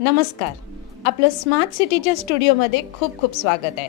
नमस्कार. आपलं स्मार्ट सिटीच्या स्टुडिओमध्ये खूप खूप स्वागत आहे.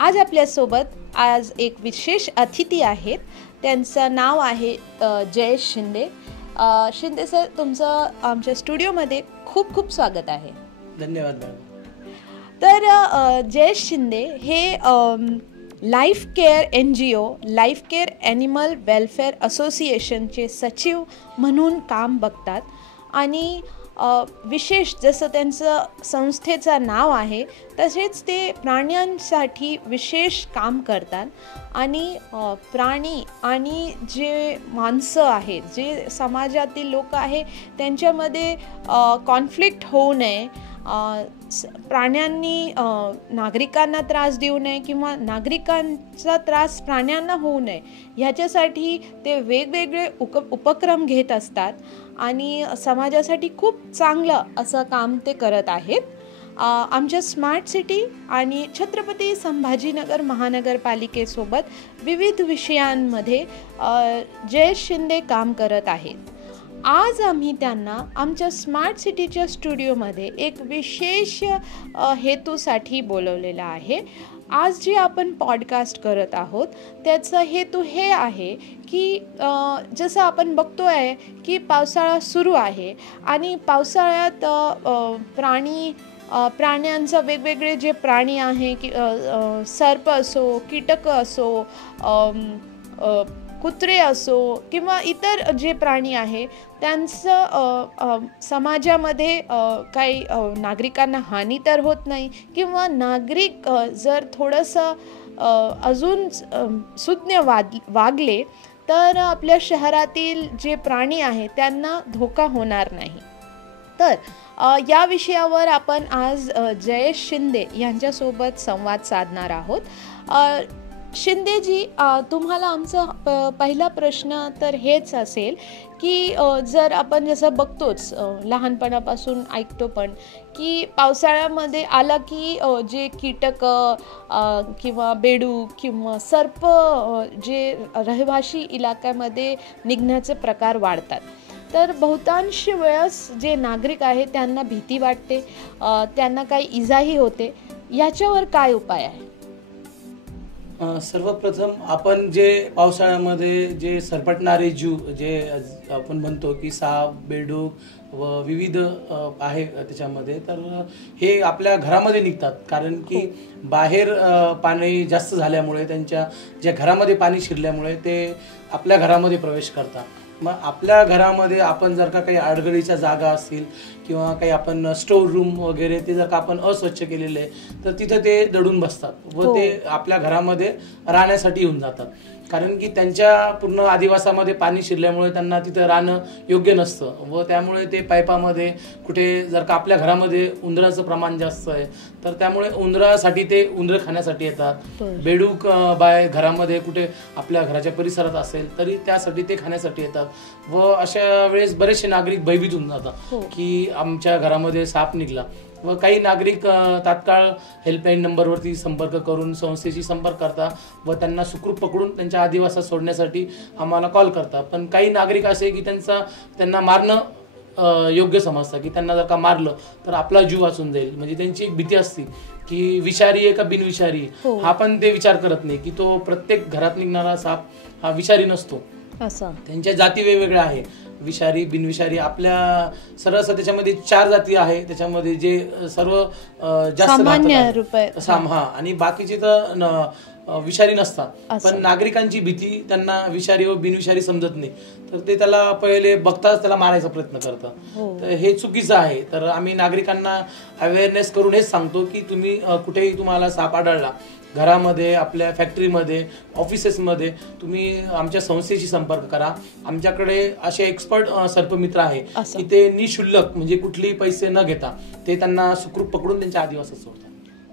आज आपल्यासोबत एक विशेष अतिथी आहेत. त्यांचं नाव आहे जयेश शिंदे. शिंदे सर, तुमचं आमच्या स्टुडिओमध्ये खूप खूप स्वागत आहे. धन्यवाद. तर जयेश शिंदे हे life care NGO life care animal welfare असोसिएशनचे सचिव म्हणून काम बघतात आणि विशेष जसं त्यांचं संस्थेचं नाव आहे तसेच ते प्राण्यांसाठी विशेष काम करतात आणि प्राणी आणि जे माणसं आहेत, जे समाजातील लोक आहे त्यांच्यामध्ये कॉन्फ्लिक्ट होऊ नये, प्राण्यांनी नागरिकांना त्रास देऊ नये किंवा नागरिकांचा त्रास प्राण्यांना होऊ नये ह्याच्यासाठी ते वेगवेगळे उपक्रम घेत असतात आणि समाजासाठी खूप चांगलं असं काम ते करत आहेत. आमच्या स्मार्ट सिटी आणि छत्रपती संभाजीनगर महानगरपालिकेसोबत विविध विषयांमध्ये जयेश शिंदे काम करत आहेत. आज आम्ही त्यांना आमच्या स्मार्ट सिटीच्या स्टुडिओमध्ये एक विशेष हेतूसाठी बोलवलेलं आहे. आज जे आपण पॉडकास्ट करत आहोत त्याचा हेतू हे आहे की जसं आपण बघतो आहे की पावसाळा सुरू आहे आणि पावसाळ्यात प्राण्यांचं वेगवेगळे जे प्राणी आहे की सर्प असो, कीटक असो, कुत्रे असो किंवा इतर जे प्राणी आहे त्यांचं समाजामध्ये काही नागरिकांना हानी तर होत नाही किंवा नागरिक जर थोडंसं अजून सुज्ञ वागले तर आपल्या शहरातील जे प्राणी आहे त्यांना धोका होणार नाही. तर या विषयावर आपण आज जयेश शिंदे यांच्यासोबत संवाद साधणार आहोत. शिंदेजी, तुम्हाला आमचा पहिला प्रश्न तर हेच असेल की जर आपण जसं बघतोच, लहानपणापासून ऐकतो पण की पावसाळ्यामध्ये आला की जे कीटक किंवा बेडूक किंवा सर्प जे रहिवाशी इलाक्यामध्ये निघण्याचे प्रकार वाढतात. तर बहुतांश वेळेस जे नागरिक आहेत त्यांना भीती वाटते, त्यांना काही इजाही होते. याच्यावर काय उपाय आहे? सर्वप्रथम आपण जे पावसाळ्यामध्ये जे सरपटणारे जीव जे आपण म्हणतो की साप, बेडूक व विविध आहे त्याच्यामध्ये, तर हे आपल्या घरामध्ये निघतात. कारण की बाहेर पाणी जास्त झाल्यामुळे, त्यांच्या ज्या घरामध्ये पाणी शिरल्यामुळे ते आपल्या घरामध्ये प्रवेश करतात. मग आपल्या घरामध्ये आपण जर का काही अडगळीच्या जागा असतील किंवा काही आपण स्टोर रूम वगैरे ते जर का आपण अस्वच्छ केलेले तर तिथं ते दडून बसतात व ते आपल्या घरामध्ये राहण्यासाठी येऊन जातात. कारण की त्यांच्या पूर्ण अधिवासामध्ये पाणी शिरल्यामुळे त्यांना तिथं राहणं योग्य नसतं व त्यामुळे ते पाईपामध्ये कुठे जर का आपल्या घरामध्ये उंदराचं प्रमाण जास्त आहे तर त्यामुळे उंदरासाठी ते उंदरं खाण्यासाठी येतात. बेडूक घरामध्ये कुठे आपल्या घराच्या परिसरात असेल तरी त्यासाठी ते खाण्यासाठी येतात व अशा वेळेस बरेचसे नागरिक भयभीत होऊन जातात की आमच्या घरामध्ये साप निघाला. व काही नागरिक तात्काळ हेल्पलाईन नंबरवरती संपर्क करून संस्थेशी संपर्क करतात व त्यांना सुखरूप पकडून त्यांच्या अधिवासात सोडण्यासाठी आम्हाला कॉल करतात. पण काही नागरिक असे की त्यांना मारणं योग्य समजतं की त्यांना जर का मारलं तर आपला जीव वाचून जाईल. म्हणजे त्यांची एक भीती असते की विषारी आहे का बिनविषारी, हा पण ते विचार करत नाही की तो प्रत्येक घरात निघणारा साप हा विषारी नसतो. त्यांच्या जाती वेगवेगळ्या आहे, विषारी, बिनविषारी. आपल्या सरस त्याच्यामध्ये 4 जाती आहे, त्याच्यामध्ये जे सर्व जास्त आणि बाकीचे तर विषारी नसतात. पण नागरिकांची भीती त्यांना विषारी व बिनविषारी समजत नाही तर ते त्याला पहिले बघताच त्याला मारायचा प्रयत्न करतात. तर हे चुकीचं आहे. तर आम्ही नागरिकांना अवेअरनेस करून हेच सांगतो की तुम्ही कुठेही तुम्हाला साप आढळला, घरामध्ये, आपल्या फॅक्टरीमध्ये, ऑफिसेसमध्ये, तुम्ही आमच्या संस्थेशी संपर्क करा. आमच्याकडे असे एक्सपर्ट सर्पमित्र आहे की ते निशुल्क म्हणजे कुठलेही पैसे न घेता ते त्यांना सुखरूप पकडून त्यांच्या आदिवासात सोडतात.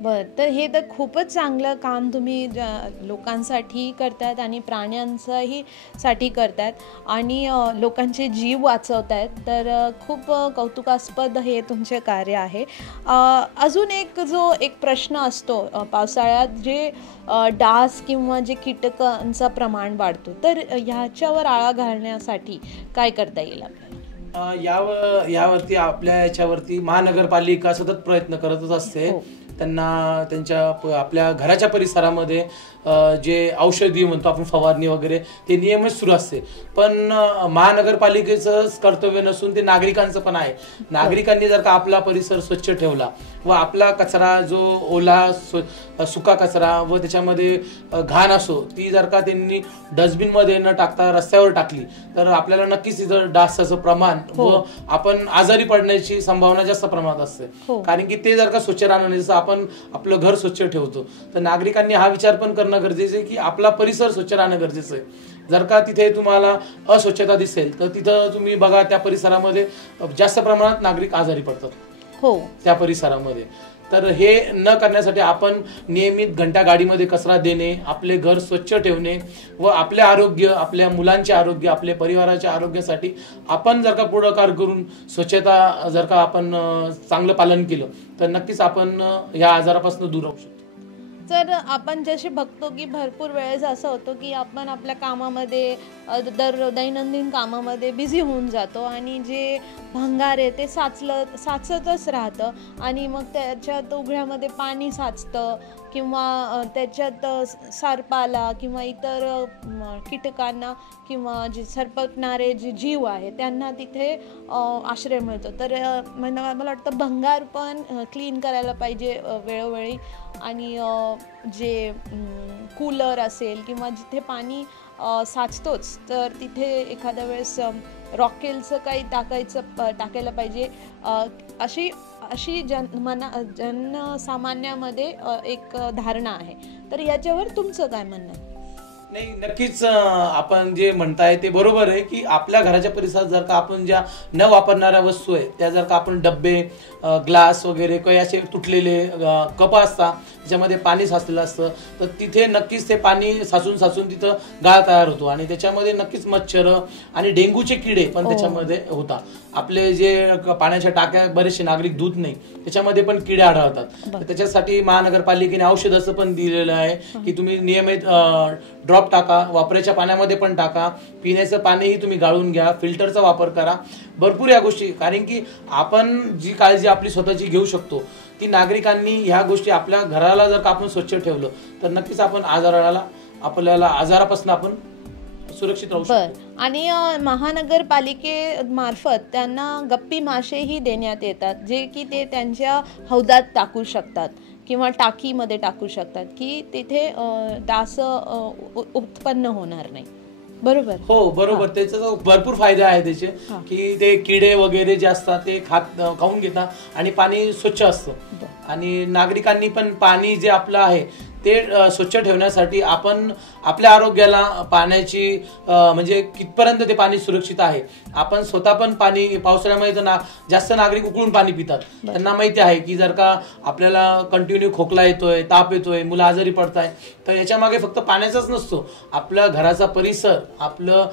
बरं, तर हे तर खूपच चांगलं काम तुम्ही लोकांसाठी करतात आणि प्राण्यांचाही साठी करतात आणि लोकांचे जीव वाचवत आहेत. तर खूप कौतुकास्पद हे तुमचे कार्य आहे. अजून एक प्रश्न असतो पावसाळ्यात, जे डास किंवा जे कीटकांचं प्रमाण वाढतो, तर ह्याच्यावर आळा घालण्यासाठी काय करता येईल आपल्याला? यावरती आपल्या याच्यावरती महानगरपालिका सतत प्रयत्न करतच असते. त्यांना त्यांच्या आपल्या घराच्या परिसरामध्ये जे औषधी म्हणतो आपण फवारणी वगैरे ते नियमित सुरू असते. पण महानगरपालिकेचं कर्तव्य नसून ते नागरिकांचं पण आहे. नागरिकांनी जर का आपला परिसर स्वच्छ ठेवला व आपला कचरा जो ओला सुका कचरा व त्याच्यामध्ये घाण असो ती जर का त्यांनी डस्टबिन मध्ये न टाकता रस्त्यावर टाकली तर आपल्याला नक्कीच इथं डासाचं प्रमाण व आपण आजारी पडण्याची संभावना जास्त प्रमाणात असते. कारण की ते जर का स्वच्छ राहणार जसं आपण आपलं घर स्वच्छ ठेवतो तर नागरिकांनी हा विचार पण करणं गरजेचं आहे की आपला परिसर स्वच्छ राहणं गरजेचं आहे. जर का तिथे तुम्हाला अस्वच्छता दिसेल तर तिथं तुम्ही बघा त्या परिसरामध्ये जास्त प्रमाणात नागरिक आजारी पडतात त्या परिसरामध्ये. तर हे न करण्यासाठी आपण नियमित घंटा गाडीमध्ये कचरा देणे, आपले घर स्वच्छ ठेवणे व आपले आरोग्य, आपल्या मुलांचे आरोग्य, आपल्या परिवाराच्या आरोग्यासाठी आपण जर का पुढाकार करून स्वच्छता जर का आपण चांगलं पालन केलं तर नक्कीच आपण या आजारापासून दूर राहू शकतो. तर आपण जसे बघतो की भरपूर वेळेस असं होतं की आपण आपल्या कामामध्ये दैनंदिन कामामध्ये बिझी होऊन जातो आणि जे भंगार आहे ते साचतच राहतं आणि मग त्याच्यात उघड्यामध्ये पाणी साचतं किंवा त्याच्यात सारपाला किंवा इतर कीटकांना किंवा जे सरपटणारे जे जीव आहे त्यांना तिथे आश्रय मिळतो. तर मला वाटतं भंगार पण क्लीन करायला पाहिजे वेळोवेळी आणि जे कूलर असेल किंवा जिथे पाणी साचतोच तर तिथे एखाद्या वेळेस रॉकेलचं काही टाकायला पाहिजे. अशी जनसामान्यामध्ये एक धारणा आहे. तर याच्यावर तुमचं काय म्हणणं आहे? नाही, नक्कीच आपण जे म्हणताय ते बरोबर आहे की आपल्या घराच्या परिसरात जर का आपण ज्या न वापरणाऱ्या वस्तू आहे त्या जर का आपण डब्बे, ग्लास वगैरे काही असे तुटलेले कप असतात त्याच्यामध्ये पाणी साचलेलं असतं तर तिथे नक्कीच ते पाणी साचून तिथं गाळ तयार होतो आणि त्याच्यामध्ये नक्कीच मच्छर आणि डेंग्यूचे किडे पण त्याच्यामध्ये होतात. आपले जे पाण्याच्या टाक्या बरेचसे नागरिक धुत नाही त्याच्यामध्ये पण किडे आढळतात. त्याच्यासाठी महानगरपालिकेने औषधाचं पण दिलेलं आहे की तुम्ही नियमित ड्रॉप टाका, वापराच्या पाण्यामध्ये पण टाका, पिण्याचं पाणीही तुम्ही गाळून घ्या, फिल्टरचा वापर करा. भरपूर या गोष्टी, कारण की आपण जी काळजी आपली स्वतःची घेऊ शकतो ती नागरिकांनी ह्या गोष्टी आपल्या घराला जर का आपण स्वच्छ ठेवलं तर नक्कीच आपण आपल्याला आजारापासून आपण सुरक्षित राहू शकतो. आणि महानगरपालिकेमार्फत त्यांना गप्पी मासेही देण्यात येतात जे की ते त्यांच्या हौदात टाकू शकतात किंवा टाकीमध्ये टाकू शकतात की तिथे डास उत्पन्न होणार नाही. बरोबर? हो, बरोबर. त्याचा भरपूर फायदा आहे त्याचे की ते किडे वगैरे जे असतात ते खाऊन घेतात आणि पाणी स्वच्छ असतं. आणि नागरिकांनी पण पाणी जे आपलं आहे ते स्वच्छ ठेवण्यासाठी आपण आपल्या आरोग्याला पाण्याची म्हणजे कितपर्यंत ते पाणी सुरक्षित आहे. आपण स्वतः पण पाणी पावसाळ्यामध्ये जास्त नागरिक उकळून पाणी पितात. त्यांना माहिती आहे की जर का आपल्याला कंटिन्यू खोकला येतोय, ताप येतोय, मुलं आजारी पडताय तर याच्या मागे फक्त पाण्याचाच नसतो. आपल्या घराचा परिसर, आपलं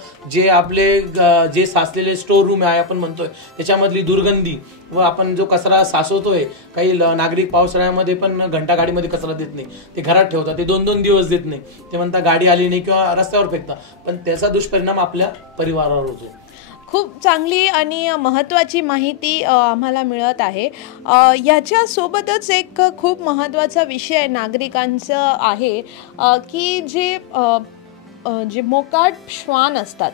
जे साचलेले स्टोर रूम आहे आपण म्हणतोय त्याच्यामधली दुर्गंधी व आपण जो कचरा साचवतोय, काही नागरिक पावसाळ्यामध्ये पण घंटा गाडीमध्ये कचरा देत नाही, ते घरात ठेवतात, ते 2-2 दिवस देत नाही, ते म्हणतात गाडी आली नाही किंवा रस्त्यावर फेकतात, पण त्याचा दुष्परिणाम आपल्या परिवारावर होतो. खूप चांगली आणि महत्त्वाची माहिती आम्हाला मिळत आहे. याच्यासोबतच एक खूप महत्त्वाचा विषय नागरिकांचं आहे की जे मोकाट श्वान असतात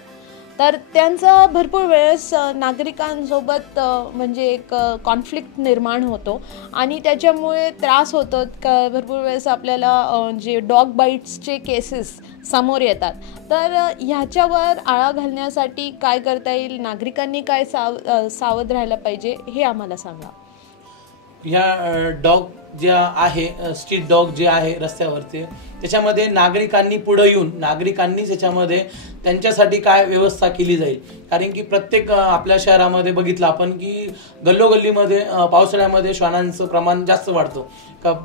तर त्यांचा भरपूर वेळेस नागरिकांसोबत म्हणजे एक कॉन्फ्लिक्ट निर्माण होतो आणि त्याच्यामुळे त्रास होतो. भरपूर वेळेस आपल्याला जे डॉग बाईट्सचे केसेस समोर येतात. तर ह्याच्यावर आळा घालण्यासाठी काय करता येईल, नागरिकांनी काय सावध राहायला पाहिजे हे आम्हाला सांगा. ह्या डॉग ज्या आहे, स्ट्रीट डॉग जे आहे रस्त्यावरचे, त्याच्यामध्ये नागरिकांनी पुढे येऊन नागरिकांनीच याच्यामध्ये त्यांच्यासाठी काय व्यवस्था केली जाईल. कारण की प्रत्येक आपल्या शहरामध्ये बघितलं आपण की गल्लोगल्लीमध्ये पावसाळ्यामध्ये श्वानांचं प्रमाण जास्त वाढतं.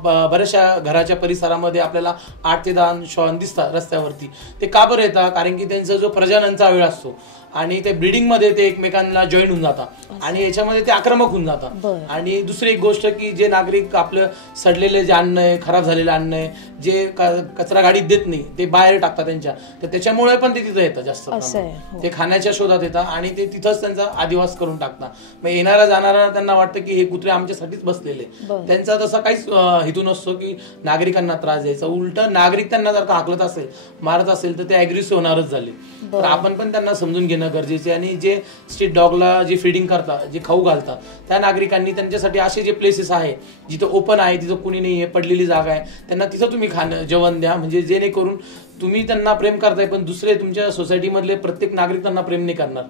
बऱ्याचशा घराच्या परिसरामध्ये आपल्याला 8 ते 10 श्वान दिसतात रस्त्यावरती. ते का बरं येतात? कारण की त्यांचा जो प्रजननचा वेळ असतो आणि ते ब्रीडिंगमध्ये ते एकमेकांना जॉईन होऊन जातात आणि याच्यामध्ये ते आक्रमक होऊन जातात. आणि दुसरी एक गोष्ट की जे नागरिक आपलं सडलेले जे अन्न आहे, खराब झालेलं अन्न आहे, जे कचरा गाडीत देत नाही ते बाहेर टाकतात त्यांच्या, तर त्याच्यामुळे पण ते तिथे येतात जास्त असं आहे, प्रमाणात. हो. ते खाण्याच्या शोधात येतात आणि ते तिथंच त्यांचा आदिवास करून टाकतात. मग येणारा जाणारा त्यांना वाटतं की हे कुत्रे आमच्यासाठीच बसलेले. बरं. त्यांचा तसा काहीच हेतू नसतो की नागरिकांना त्रास द्यायचा. उलट नागरिक त्यांना जर का हाकलत असेल, मारत असेल तर ते अग्रेसिव्ह होणारच झाले. तर आपण पण त्यांना समजून घेणं गरजेचे. आणि जे स्ट्रीट डॉगला जे फीडिंग करतात, जे खाऊ घालतात, त्या नागरिकांनी त्यांच्यासाठी असे जे प्लेसेस आहे जिथं ओपन आहे, तिथं कुणी नाही आहे, पडलेली जागा आहे, त्यांना तिथं तुम्ही जेवण द्या. म्हणजे जेणेकरून तुम्ही त्यांना प्रेम करताय पण दुसरे तुमच्या सोसायटीमधले प्रत्येक नागरिक त्यांना प्रेम नाही करणार.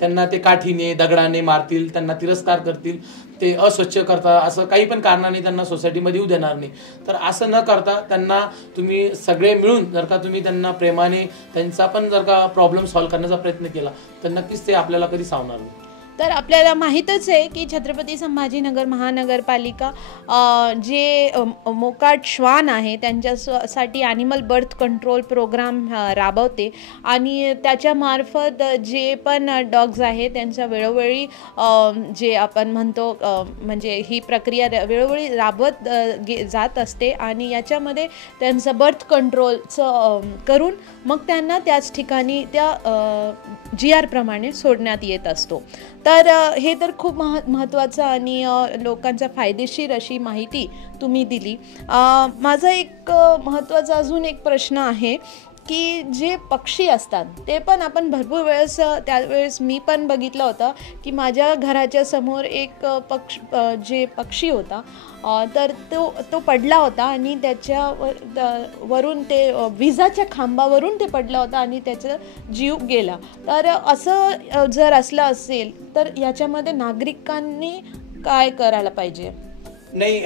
त्यांना ते काठीने दगडाने मारतील, त्यांना तिरस्कार करतील, ते अस्वच्छ करता, असं काही पण कारणाने त्यांना सोसायटीमध्ये येऊ देणार नाही. तर असं न करता त्यांना तुम्ही सगळे मिळून जर का तुम्ही त्यांना प्रेमाने त्यांचा पण जर का प्रॉब्लेम सॉल्व्ह करण्याचा प्रयत्न केला तर नक्कीच ते आपल्याला कधी सावणार नाही. तर आपल्याला माहीतच आहे की छत्रपती संभाजीनगर महानगरपालिका जे मोकाट श्वान आहे त्यांच्यासाठी ॲनिमल बर्थ कंट्रोल प्रोग्राम राबवते आणि त्याच्यामार्फत जे पण डॉग्स आहे त्यांचा वेळोवेळी जे आपण म्हणतो म्हणजे ही प्रक्रिया वेळोवेळी राबवत जात असते आणि याच्यामध्ये त्यांचं बर्थ कंट्रोलचं करून मग त्यांना त्याच ठिकाणी त्या GR प्रमाणे सोडण्यात येत असतो. तर हे तर खूप महत्त्वाचं आणि लोकांचा फायदेशीर अशी माहिती तुम्ही दिली. माझा एक महत्त्वाचा अजून एक प्रश्न आहे की जे पक्षी असतात ते पण आपण भरपूर वेळेस त्यावेळेस मी पण बघितलं होतं की माझ्या घराच्या समोर एक जे पक्षी होता तर तो पडला होता आणि वरून ते विजाच्या खांबावरून ते पडला होता आणि त्याचा जीव गेला. तर असं जर असलं असेल तर याच्यामध्ये नागरिकांनी काय करायला पाहिजे? नाही,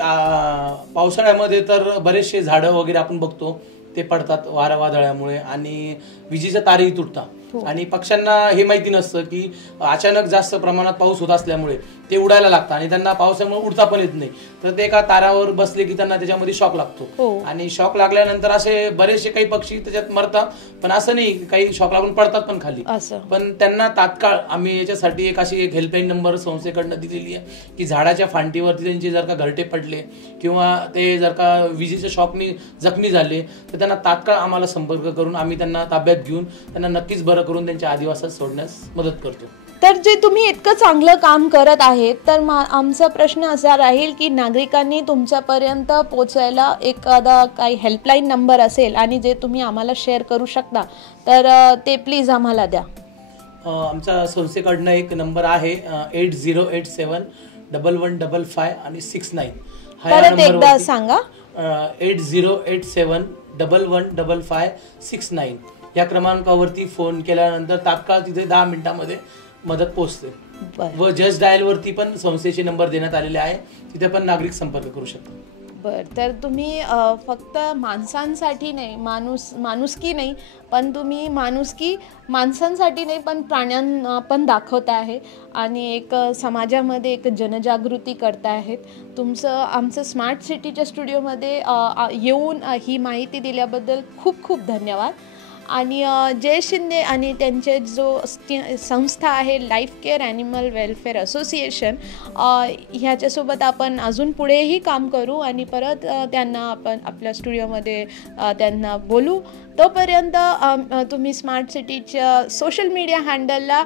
पावसाळ्यामध्ये तर बरेचसे झाडं वगैरे आपण बघतो ते पडतात वादळामुळे आणि विजेच्या तारही तुटतात. आणि पक्ष्यांना हे माहिती नसतं की अचानक जास्त प्रमाणात पाऊस होत असल्यामुळे ते उडायला लागतात आणि त्यांना पावसामुळे उडता पण येत नाही. तर ते एका तारावर बसले की त्यांना त्याच्यामध्ये शॉक लागतो आणि शॉक लागल्यानंतर असे बरेचसे काही पक्षी त्याच्यात मरतात. पण असं नाही, काही शॉक लागून पडतात पण खाली. पण त्यांना तात्काळ आम्ही याच्यासाठी एक हेल्पलाईन नंबर संस्थेकडनं दिलेली आहे की झाडाच्या फांटीवरती त्यांचे जर का घरटे पडले किंवा ते जर का विजेच्या शॉकनी जखमी झाले तर त्यांना तात्काळ आम्हाला संपर्क करून आम्ही त्यांना ताब्यात घेऊन त्यांना नक्कीच बरं करून त्यांच्या आदिवासात सोडण्यास मदत करतो. तर जे तुम्ही इतकं चांगलं काम करत आहेत तर आमचा प्रश्न असा राहील की नागरिकांनी तुमच्यापर्यंत पोचायला एखादा काही हेल्पलाईन नंबर असेल आणि जे तुम्ही आम्हाला शेअर करू शकता तर ते प्लीज आम्हाला द्या. आमच्या संस्थेकडनं एक नंबर आहे 80871155 आणि 69. परत एकदा सांगा. 8087115569 या क्रमांकावरती फोन केल्यानंतर तात्काळ तिथे 10 मिनिटांमध्ये मदत पोहोचते. व जस्ट डायल वरती पण संस्थेचे नंबर देण्यात आलेले आहे, तिथे पण नागरिक संपर्क करू शकतात. बरं, तर तुम्ही फक्त माणसांसाठी नाही, माणुसकी नाही, पण तुम्ही माणुसकी माणसांसाठी नाही पण प्राण्यांना पण दाखवता आहे आणि एक समाजामध्ये एक जनजागृती करता आहेत. आमचं स्मार्ट सिटीच्या स्टुडिओमध्ये येऊन ही माहिती दिल्याबद्दल खूप खूप धन्यवाद. आणि जय शिंदे आणि त्यांचे जो संस्था आहे life care animal welfare association ह्याच्यासोबत आपण अजून पुढेही काम करू आणि परत त्यांना आपण आपल्या स्टुडिओमध्ये त्यांना बोलू. तोपर्यंत तुम्ही स्मार्ट सिटीच्या सोशल मीडिया हँडलला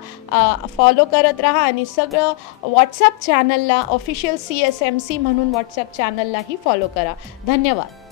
फॉलो करत राहा आणि सगळं व्हॉट्सॲप चॅनलला ऑफिशियल CSMC म्हणून व्हॉट्सॲप चॅनललाही फॉलो करा. धन्यवाद.